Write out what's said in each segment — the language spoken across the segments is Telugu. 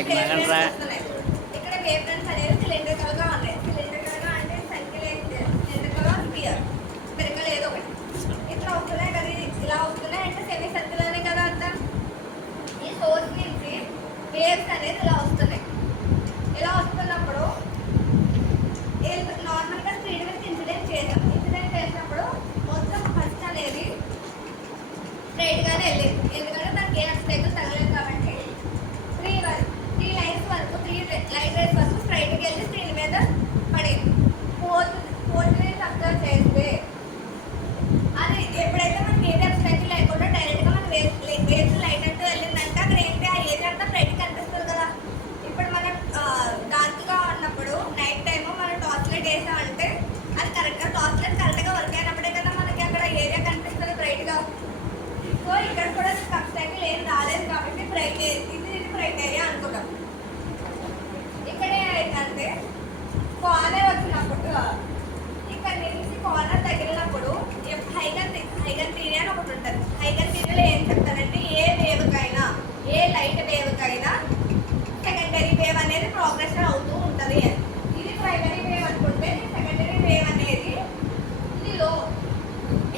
ఇక్కడ వేవ్ ఫ్రంట్స్ అనేవి సిలిండ్రికల్ గా ఉన్నాయి. సిలిండ్రికల్ గా అంటే సిలిండ్రికల్ ఆర్ స్పియర్ ఏదో ఒకటి ఇట్లా వస్తున్నాయి కదా. ఇలా వస్తున్నాయి అంటే సెమీ సర్కిల్ అనే కదా అర్థం. ఈ సోర్స్ నుంచి వేవ్స్ అనేది ఇలా వస్తున్నాయి. ఇలా వస్తున్నప్పుడు నార్మల్ గా స్పీడ్ మీద ఇన్సిడెంట్ చేసినప్పుడు మొత్తం ఫస్ట్ అనేది స్ట్రైట్ గానే వెళ్ళింది. ఎందుకంటే దానికి ఏ అబ్స్టాకిల్ తగలేదు కాబట్టి త్రీ లైన్స్ వరకు లైట్ రేస్ వరకు స్ట్రైట్కి వెళ్ళి స్క్రీన్ మీద పడింది. ఫోర్త్ రేస్ అబ్జర్వ్ చేస్తే అది ఎప్పుడైతే మనకి ఏది అబ్స్టాకిల్ లేకుండా డైరెక్ట్గా మన వేవ్స్ లైట్ అంటూ వెళ్ళిందంటే అక్కడ ఏంటి ఆ ఏరియా అంతా బయటకి కనిపిస్తుంది కదా. ఇప్పుడు మనం డార్క్గా ఉన్నప్పుడు నైట్ టైము మనం టార్చ్ లైట్ వేసామంటే అది కరెక్ట్గా టార్చ్ లైట్ కరెక్ట్గా వర్క్ అయినప్పుడే కదా మనకి అక్కడ ఏరియా కనిపిస్తుంది బ్రైట్గా. సో ఇక్కడ కూడా అబ్స్టాకిల్ ఏం రాలేదు కాబట్టి ఇది బ్రైట్ ఏరియా అనుకుంటాం. ఇక్కడ ఏంటంటే కార్నర్ వచ్చినప్పుడు ఇక్కడ నుంచి కార్నర్ తగిలినప్పుడు హైగన్ థియరీ అని ఒకటి ఉంటుంది. హైగన్ థియరీలో ఏం చెప్తారంటే ఏ వేవ్కైనా ఏ లైట్ వేవ్కైనా సెకండరీ వేవ్ అనేది ప్రోగ్రెషన్ అవుతూ ఉంటుంది అని. ఇది ప్రైమరీ వేవ్ అనుకుంటే సెకండరీ వేవ్ అనేది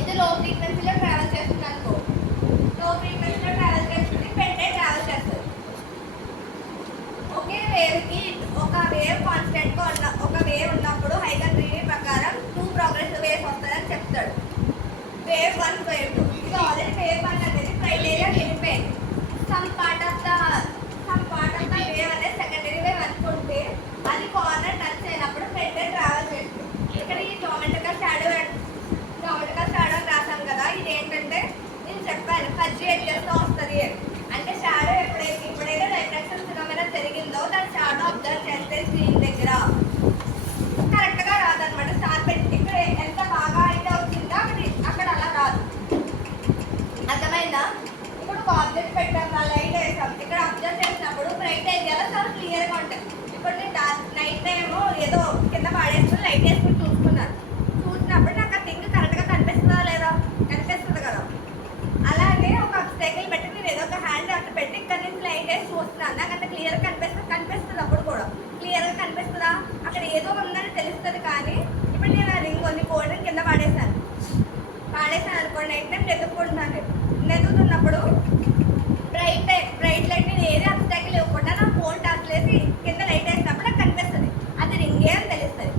ఇది లో ఫ్రీక్వెన్సీలో ట్రావెల్ చేస్తుంది అనుకో. లో ఫ్రీక్వెన్సీలో ట్రావెల్ చేస్తుంది, పెంటే ట్రావెల్ చేస్తుంది. ఒకే వేవ్కి ఒక వేవ్ కాన్స్టెంట్గా ఒక వేవ్ ఉన్నప్పుడు హైగన్ థియరీ ప్రకారం 2 ప్రోగ్రెసివ్ వేవ్స్ వస్తాయని చెప్తాడు. Wave 1 wave 2. ఇది ఆల్రెడీ వేవ్ 1 అనేది ప్రైమ్ ఏరియా వెళ్ళిపోయింది. Some part of the wave అనేది సెకండరీ వేవ్ అనుకుంటే అది కార్నర్ టచ్ అయినప్పుడు పెంటే ట్రావెల్ చేస్తుంది. ఇక్కడ ఈ జామెట్రికల్ షాడో అని రాసాం కదా. ఇది ఏంటంటే నేను చెప్పాను ఫస్ట్ చేస్తూ వస్తుంది అంటే షాడో ఎప్పుడైతే డైఫ్రాక్షన్ ఫినామినా జరిగిందో దాని షాడో అబ్జర్వ్ చేస్తే స్క్రీన్ దగ్గర కరెక్ట్గా రాదనమాట. స్టార్ పెట్టి ఇక్కడ ఎంత బాగా అయితే వచ్చిందో అక్కడ అలా రాదు. అర్థమైందా? ఇప్పుడు ఒక ఆబ్జెక్ట్ పెట్టాం, లైట్ వేసాం. ఇక్కడ అబ్జర్వ్ చేసినప్పుడు బ్రైట్ ఏరియాలో చాలా క్లియర్గా ఉంటుంది. ఇప్పుడు నేను నైట్ టైము ఏదో కింద పాడేసుకుని లైట్ వేసుకుని చూసినప్పుడు నాకు ఆ థింగ్ కరెక్ట్గా కనిపిస్తుందా లేదా? కనిపిస్తుంది కదా. అలాగే ఒక అబ్స్టాకిల్ పెట్టి నేను ఏదో ఒక హ్యాండ్ అక్కడ పెట్టి ఇక్కడ నుంచి లైట్ వేసి చూస్తున్నాను. నాకు అంత క్లియర్గా కనిపిస్తుంది. అప్పుడు కూడా క్లియర్గా కనిపిస్తుందా? అక్కడ ఏదో ఉందని తెలుస్తుంది. కానీ ఇప్పుడు నేను ఆ రింగ్ ఉంది, కోల్డ్ రింగ్ కింద పాడేశాను అనుకోండి. నైట్ టైం నెదుగుతున్నప్పుడు బ్రైట్ లైట్ నేను ఏది అబ్స్టాకిల్ ఇవ్వకుండా నా ఫోన్ టాచ్ వేసి కింద లైట్ వేసినప్పుడు నాకు కనిపిస్తుంది. అది రింగే అని తెలుస్తుంది.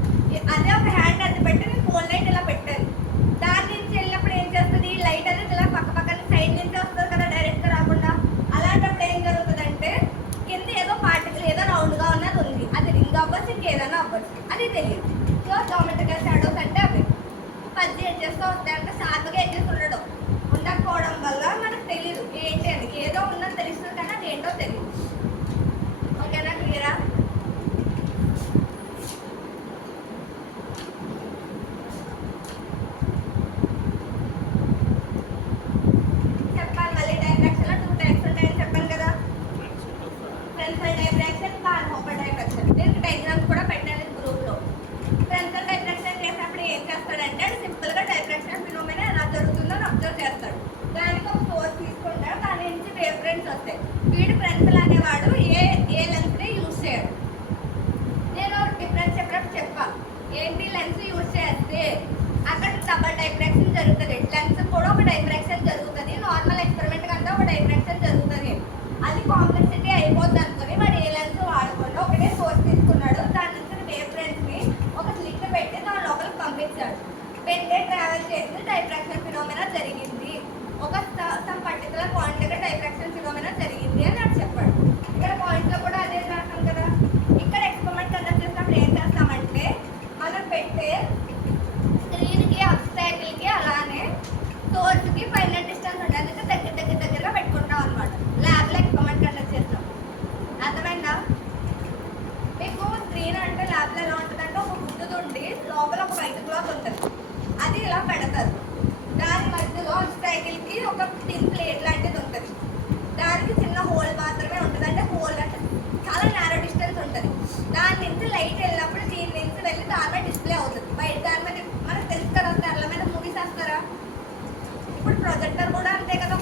అదే ఒక హ్యాండ్ అది పెట్టి నేను ఫోన్ లైట్ ఇలా పెట్టాను. దాని నుంచి వెళ్ళినప్పుడు ఏం చేస్తుంది? లైట్ అనేది ఇలా పక్కన సైడ్ నుంచి వస్తుంది కదా, డైరెక్ట్గా రాకుండా. అలాంటప్పుడు ఏం జరుగుతుందంటే కింద ఏదో పార్టికల్ ఏదో రౌండ్గా ఉన్నది ఉంది. అది రింగ్ అవ్వచ్చు, ఇంకేదైనా అవ్వచ్చు, అది తెలియదు. సో జామెట్రికల్ షాడోస్ అంటే అవి 10 ఎడ్జెస్తో వస్తాయంటే షార్ప్గా ఎడ్జెస్ ఉండకపోవడం వల్ల మనకు తెలియదు ఏంటి అని. ఏదో ఉన్నది తెలుస్తుంది కానీ అది ఏంటో తెలియదు. ఓకేనా? క్లియరా? చెప్పాలి మళ్ళీ. డైఫ్రాక్షన్లో 2 టైప్స్ ఉంటాయని చెప్పాను కదా. ఫ్రెన్సెల్ డైఫ్రాక్షన్, కార్న్హోఫర్ డైఫ్రాక్షన్. దీనికి డయాగ్రామ్స్ కూడా పెట్టాను గ్రూప్లో. ఫ్రెన్సెల్ డైఫ్రాక్షన్ చేసినప్పుడు ఏం చేస్తాడంటే అది సింపుల్గా డైఫ్రాక్షన్ ఫినామినా ఎలా జరుగుతుందో అబ్జర్వ్ చేస్తాడు. దానికి ఒక సోర్స్ తీసుకుంటాడు, దాని నుంచి వేవ్ ఫ్రంట్స్ వస్తాయి. వీడు ఫ్రెన్సెల్ అనేవాడు ఏ లెన్స్ని యూజ్ చేయడు. నేను డిఫరెన్స్ చెప్పా ఏంటి, లెన్స్ యూజ్ చేస్తే అక్కడ డబల్ డైఫ్రాక్షన్ జరుగుతుంది. లెన్స్ కూడా ఒక డైఫ్రాక్షన్ జరుగుతుంది. నార్మల్ ఎక్స్పెరిమెంట్ కంటే ఒక డైఫ్రాక్షన్ జరుగుతుంది. అది కాంప్లెక్సిటీ అయిపోద్ది అనుకుని వాడు ఏ లెన్స్ వాడకుండా ఒకటే సోర్స్ తీసుకున్నాడు. దాని నుంచి వేవ్ ఫ్రంట్స్ని ఒక స్లిట్ పెట్టి దాని లోపలికి పంపించాడు. పెంటే ట్రావెల్ చేసి డైఫ్రాక్షన్ ఫినామినా జరిగింది. ఒక సమ్ పర్టికులర్ పాయింట్ దగ్గర డైఫ్రాక్షన్ ఫినామినా జరిగింది అని నాకు చెప్పాడు. ఇక్కడ పాయింట్లో కూడా అదే రాస్తాం కదా. ఇక్కడ ఎక్స్పెరిమెంట్ కండక్ట్ చేసినప్పుడు ఏం చేస్తామంటే మనం పెట్టే స్క్రీన్కి అబ్స్టాకిల్కి అలానే సోర్స్కి ఫైనల్ డిస్టెన్స్ ఉంటుంది. అందుకే దగ్గరగా పెట్టుకుంటాం అనమాట. ల్యాబ్లో ఎక్స్పెరిమెంట్ కండక్ట్ చేస్తాం. అర్థమైందా? మీకు స్క్రీన్ అంటే ల్యాబ్లో ఎలా ఉంటుందంటే ఒక గుడ్డుది ఉండి లోపల ఒక వైట్ క్లాత్ ఉంటుంది. అది ఇలా పెడతారు. దాని మధ్యలో అబ్స్టాకిల్కి ఒక టిన్ ప్లేట్ లాంటిది ఉంటుంది. దానికి చిన్న హోల్ మాత్రమే ఉంటుంది. అంటే హోల్ అంటే చాలా నేరో డిస్టెన్స్ ఉంటుంది. దాని నుంచి లైట్ వెళ్ళినప్పుడు దీని నుంచి వెళ్ళి దాని మీద డిస్ప్లే అవుతుంది. బయట దాని మీద మనకు తెలుసు కదా, తెరల మీద మూవీస్ వేస్తారా? ఇప్పుడు ప్రొజెక్టర్ కూడా అంతే కదా.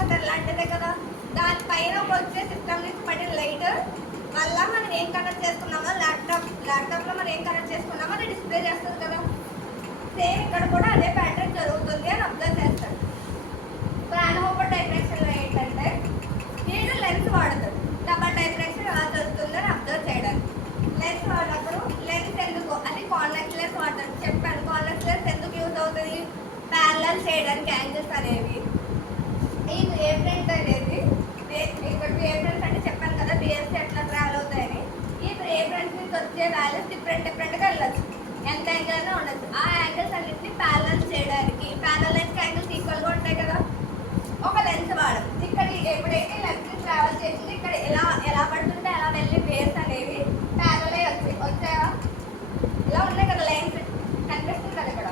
ఏం కనెక్ట్ చేసుకున్నామో ల్యాప్టాప్లో మనం ఏం కనెక్ట్ చేసుకున్నామో అది డిస్ప్లే చేస్తుంది కదా. సేమ్ ఇక్కడ కూడా అదే ప్యాటర్న్ జరుగుతుంది అని అబ్జర్వ్ చేస్తాడు. ఫ్రాన్హోఫర్ డైరెక్షన్లో ఏంటంటే వీడు లెన్స్ వాడతాడు. డబల్ డైరెక్షన్ ఎలా జరుగుతుంది అని అబ్జర్వ్ చేయడానికి. లెన్స్ వాడినప్పుడు లెన్స్ ఎందుకు అది కాన్వెక్స్ లెన్స్ వాడతాడు. చెప్పాను కాన్వెక్స్ లెన్స్ ఎందుకు యూజ్ అవుతుంది, ప్యారలల్ చేయడానికి యాంగిల్స్ అనేవి. ఈ వేవ్ ఫ్రంట్ అనేది ఇక్కడ వేవ్ ఫ్రంట్స్ అంటే చెప్పాను కదా వేవ్స్ ఎట్లా ట్రావెల్ అవుతాయని. ఈ వేవ్ ఫ్రంట్స్ నుంచి వచ్చే వాల్యూస్ డిఫరెంట్గా వెళ్ళచ్చు, ఎంత యాంగిల్ అయినా ఉండొచ్చు. ఆ యాంగిల్స్ అన్నింటినీ ప్యారలల్ చేయడానికి ప్యారలల్ యాంగిల్స్ ఈక్వల్గా ఉంటాయి కదా, ఒక లెన్స్ వాడడం. ఇక్కడ ఎప్పుడైతే లెన్స్ ట్రావెల్ చేసింది ఇక్కడ ఎలా పడుతుంటే అలా వెళ్ళి వేవ్స్ అనేవి ప్యారలల్ వచ్చాయా, ఇలా ఉన్నాయి కదా లైన్స్ కనిపిస్తుంది కదా ఇక్కడ,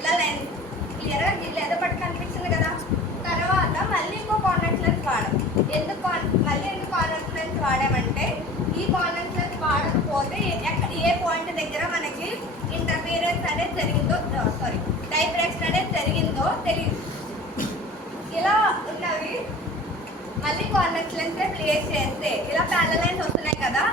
ఇలా లైన్స్ క్లియర్గా గిల్లేదో పట్టు కనిపిస్తుంది కదా. తర్వాత మళ్ళీ ఇంకో కాన్వెక్స్ లెన్స్ వాడాం. మళ్ళీ ఎందుకు కాన్వెక్స్ లెన్స్ వాడామంటే ఈ కాన్వెక్స్ లెన్స్ వాడకపోతే ఏ పాయింట్ దగ్గర మనకి ఇంటర్ఫియరెన్స్ అనేది జరిగిందో డైఫ్రాక్షన్ అనేది జరిగిందో తెలియదు. ఇలా ఉన్నవి మళ్ళీ కాన్వెక్స్ లెన్స్ ప్లేస్ చేస్తే ఇలా ప్యారలల్ లైన్స్ వస్తున్నాయి కదా.